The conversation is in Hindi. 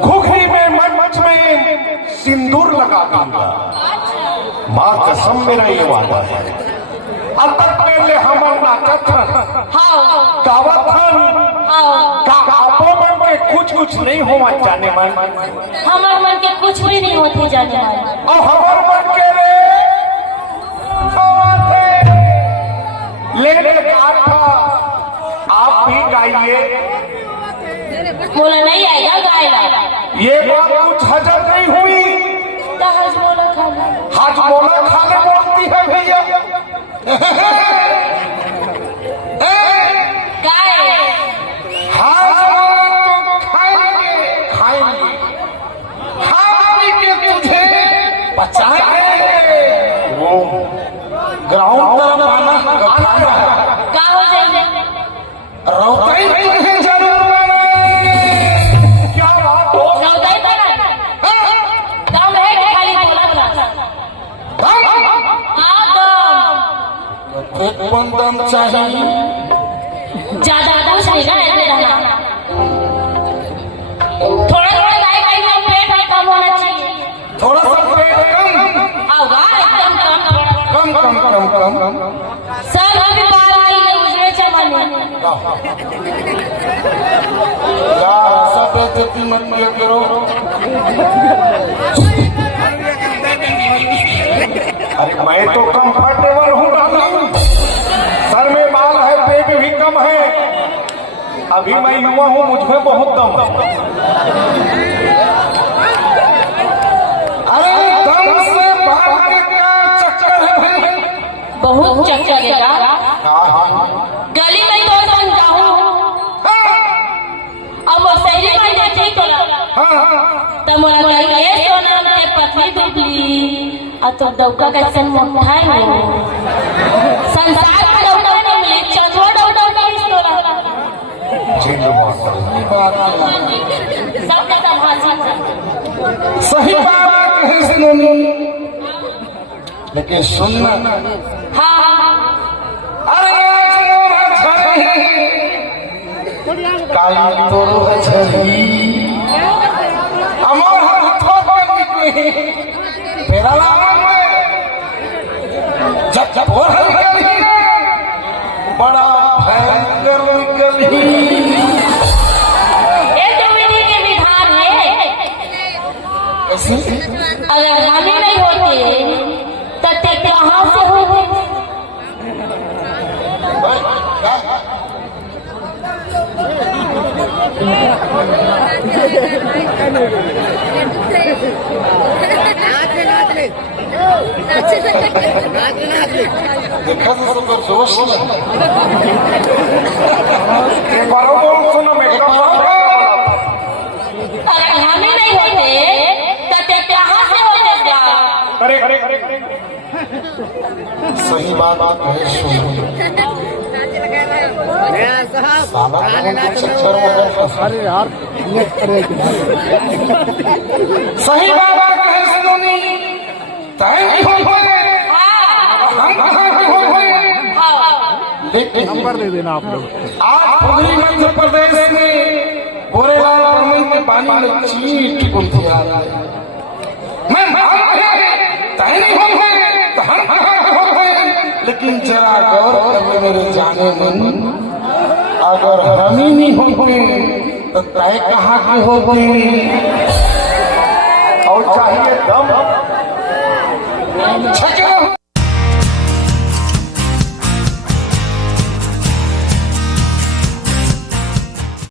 घुघरी में मंच में सिंदूर लगा दूंगा। माँ कसम मेरा ये वादा है। अब तक पहले हमर नाचत गावत का आपो मन के कुछ नहीं होवा जाने मन। हमार मन के कुछ भी नहीं होते जाने मन। और हमर मन के ले गाथा आप भी गाइए। बोला नहीं आएगा गाएगा। ये बात कुछ हजम नहीं हुई। हजमोला खाना हजमोला खाने बोलती है भैया। गाए हजमोला तो खाएंगे खा के तुझे बचाएंगे। वो ग्राउंड तरफ आना का हो जाएंगे रौताई तुम्हें जरूर बनाएंगे। क्या बात हो रौदाई बना दम है कि खाली बोला दम दम चाहिए। ज्यादा कुछ नहीं ना ऐसे रहना। थोड़ा थोड़ा लाइक में पेट है कम होना चाहिए। थोड़ा सा पेट होगा एकदम कम। सब अभी बाल आई है मुझे चमन यार ऐसा बेइज्जती मत किया करो। अरे मैं तो कंफर्टेबल हूँ डार्लिंग। सर में बाल है, पेट भी कम है। अभी मैं युवा हूँ, मुझमें बहुत दम है। अरे दम से भागने का चक्कर है भाई। बहुत चक्कर है। गली में तो बनता हूँ अब वो सही में देखी तो तब मोला कहिए सोना के पत्नी दुबली अब तो डौका का सन मोटा है संसार का डौका नहीं मिले चंदवा डौका नहीं सोला सब का भाषा सही बात कही सुनो लेकिन सुनना। हाँ अरे काली तोरो छली अमर हाथों पर निकली तेरा नाम जब हो बड़ा भयंकर निकली। ये तो विधि के विधान है। अगर हमें नहीं होते तो ते कहाँ से होते। देखा तो सब जोश अगर हमें नहीं होते तो ते कहाँ से होते। सही बात है। अरे यार सही बाबा कहे सुनोनी लेकिन नंबर दे देना आप लोग। आज पूरी मध्य प्रदेश में गोरेलाल बर्मन के पानी में चीट गुंथी आ रहा है। मैं लेकिन जरा गौर कर मेरे जाने मन अगर हम ही नहीं होंगे तो तय कहाँ की हो गई। और चाहिए दम छके